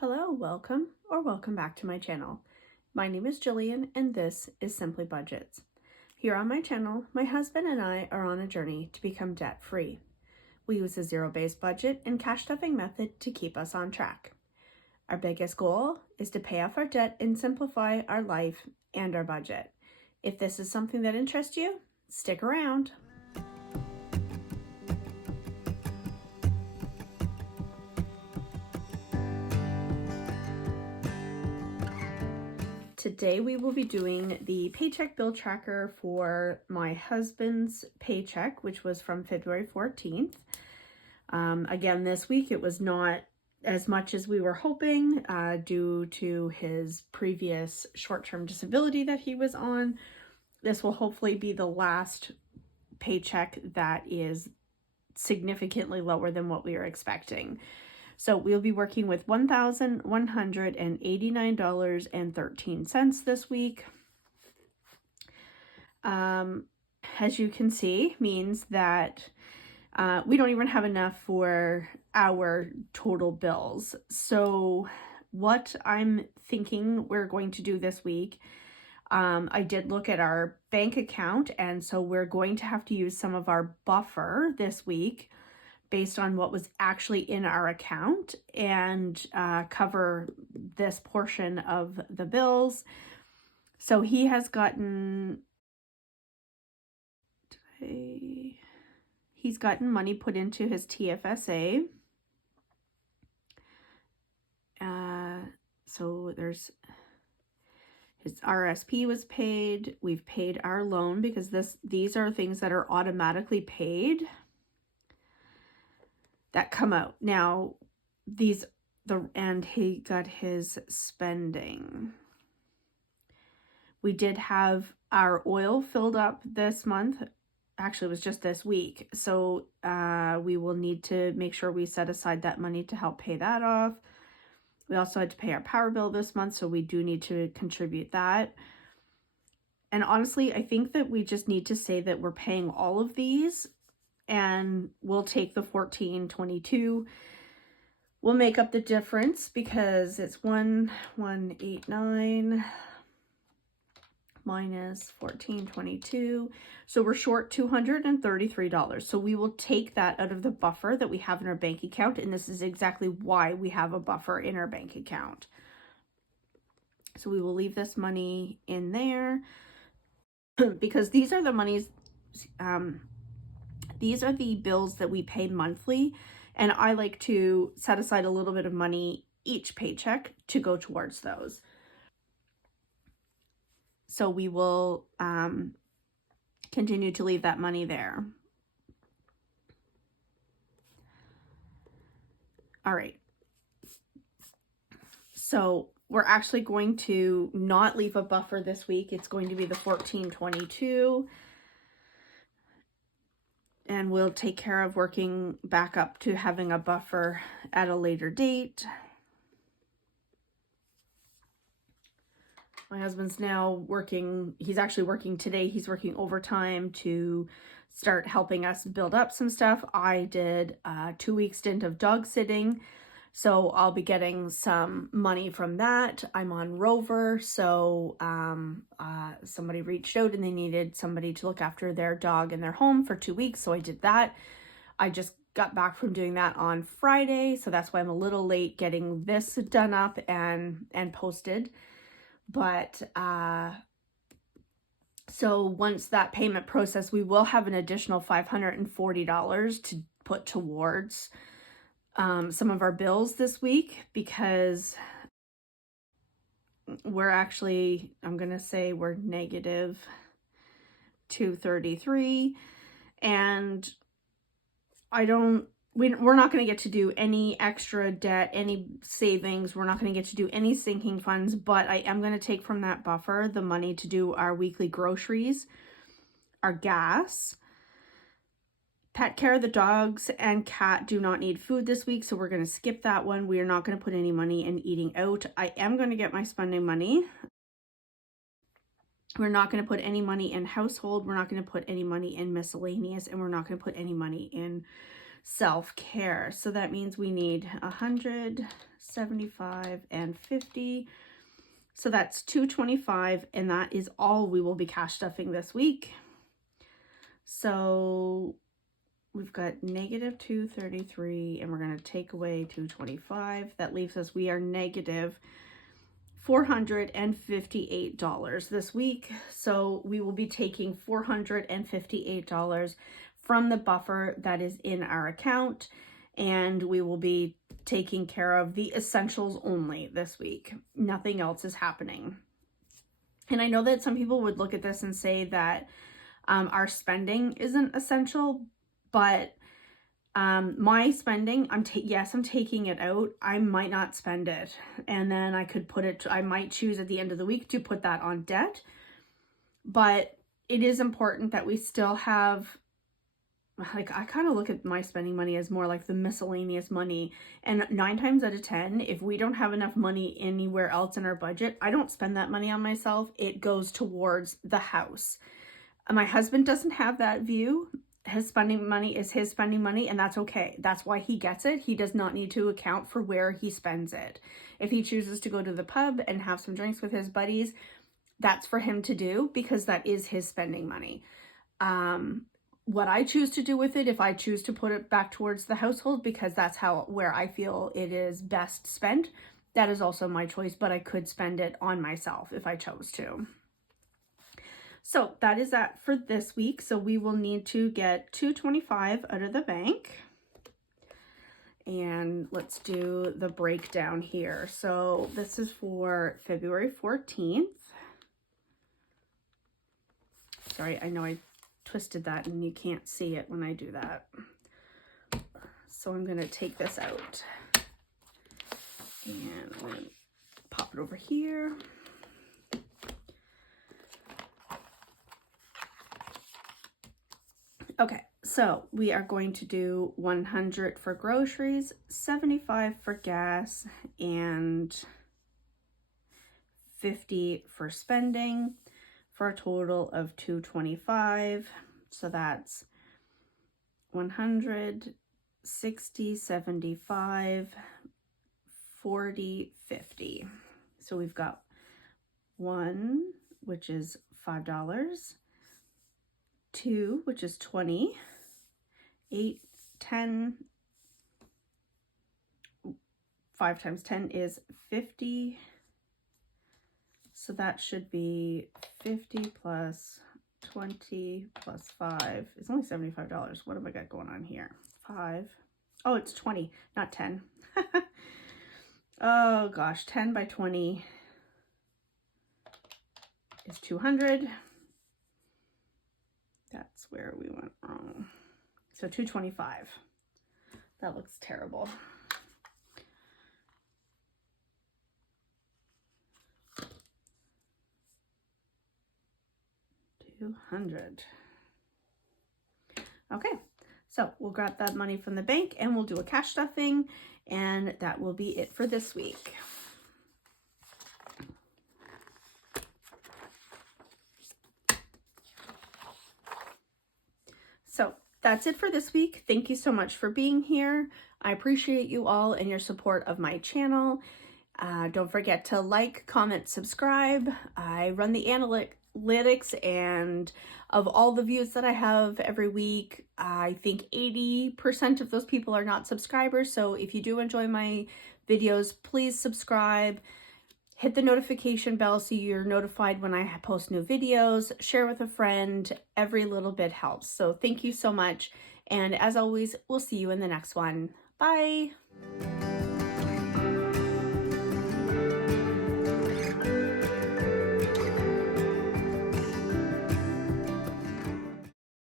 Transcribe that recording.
Hello, welcome back to my channel. My name is Jillian and this is Simply Budgets. Here on my channel, my husband and I are on a journey to become debt-free. We use a zero-based budget and cash stuffing method to keep us on track. Our biggest goal is to pay off our debt and simplify our life and our budget. If this is something that interests you, stick around. Today we will be doing the paycheck bill tracker for my husband's paycheck, which was from February 14th. Again, this week it was not as much as we were hoping due to his previous short-term disability that he was on. This will hopefully be the last paycheck that is significantly lower than what we were expecting. So we'll be working with $1,189.13 this week. As you can see, means that we don't even have enough for our total bills. So what I'm thinking we're going to do this week, I did look at our bank account, and so we're going to have to use some of our buffer this week based on what was actually in our account and cover this portion of the bills. So he has gotten, he's gotten money put into his TFSA. So there's his RSP was paid. We've paid our loan because these are things that are automatically paid that come out. Now, and he got his spending. We did have our oil filled up this month. Actually, it was just this week. So we will need to make sure we set aside that money to help pay that off. We also had to pay our power bill this month, so we do need to contribute that. And honestly, I think that we just need to say that we're paying all of these, and we'll take the $14.22. We'll make up the difference because it's 1,189 minus $14.22. So we're short $233. So we will take that out of the buffer that we have in our bank account, and this is exactly why we have a buffer in our bank account. So we will leave this money in there because these are the monies, these are the bills that we pay monthly, and I like to set aside a little bit of money each paycheck to go towards those. So we will continue to leave that money there. All right. So we're actually going to not leave a buffer this week. It's going to be the $14.22. And we'll take care of working back up to having a buffer at a later date. My husband's now working, he's actually working today. He's working overtime to start helping us build up some stuff. I did a 2-week stint of dog sitting, so I'll be getting some money from that. I'm on Rover, so somebody reached out and they needed somebody to look after their dog in their home for 2 weeks, so I did that. I just got back from doing that on Friday, so that's why I'm a little late getting this done up and posted. But so once that payment process, we will have an additional $540 to put towards some of our bills this week, because we're actually, I'm going to say we're negative $233, and we're not going to get to do any extra debt, any savings. We're not going to get to do any sinking funds, but I am going to take from that buffer the money to do our weekly groceries, our gas, pet care. The dogs and cat do not need food this week, so we're going to skip that one. We are not going to put any money in eating out. I am going to get my spending money. We're not going to put any money in household. We're not going to put any money in miscellaneous, and we're not going to put any money in self-care. So that means we need 100, 75, and 50. So that's 225, and that is all we will be cash stuffing this week. So we've got negative 233, and we're going to take away 225. That leaves us, we are negative $458 this week. So we will be taking $458 from the buffer that is in our account, and we will be taking care of the essentials only this week. Nothing else is happening. And I know that some people would look at this and say that our spending isn't essential, but my spending, yes, I'm taking it out. I might not spend it, and then I could put it, I might choose at the end of the week to put that on debt. But it is important that we still have, like, I kind of look at my spending money as more like the miscellaneous money. And 9 times out of 10, if we don't have enough money anywhere else in our budget, I don't spend that money on myself. It goes towards the house. My husband doesn't have that view. His spending money is his spending money, and that's okay. That's why he gets it. He does not need to account for where he spends it. If he chooses to go to the pub and have some drinks with his buddies, that's for him to do, because that is his spending money. What I choose to do with it, if I choose to put it back towards the household, because that's where I feel it is best spent, that is also my choice, but I could spend it on myself if I chose to. So that is that for this week. So we will need to get $225 out of the bank. And let's do the breakdown here. So this is for February 14th. Sorry, I know I twisted that and you can't see it when I do that. So I'm going to take this out. And I'm going to pop it over here. Okay, so we are going to do 100 for groceries, 75 for gas, and 50 for spending, for a total of 225. So that's 100, 60, 75, 40, 50. So we've got 1, which is $5. 2, which is 20, 8, 10, 5 times 10 is 50. So that should be 50 plus 20 plus 5. It's only $75. What have I got going on here? 5. Oh, it's 20, not 10. Oh gosh, 10 by 20 is 200. That's where we went wrong. So 225. That looks terrible. $200. Okay, so we'll grab that money from the bank and we'll do a cash stuffing, and that will be it for this week. So that's it for this week. Thank you so much for being here. I appreciate you all and your support of my channel. Don't forget to like, comment, subscribe. I run the analytics, and of all the views that I have every week, I think 80% of those people are not subscribers. So if you do enjoy my videos, please subscribe. Hit the notification bell so you're notified when I post new videos. Share with a friend. Every little bit helps. So thank you so much. And as always, we'll see you in the next one. Bye.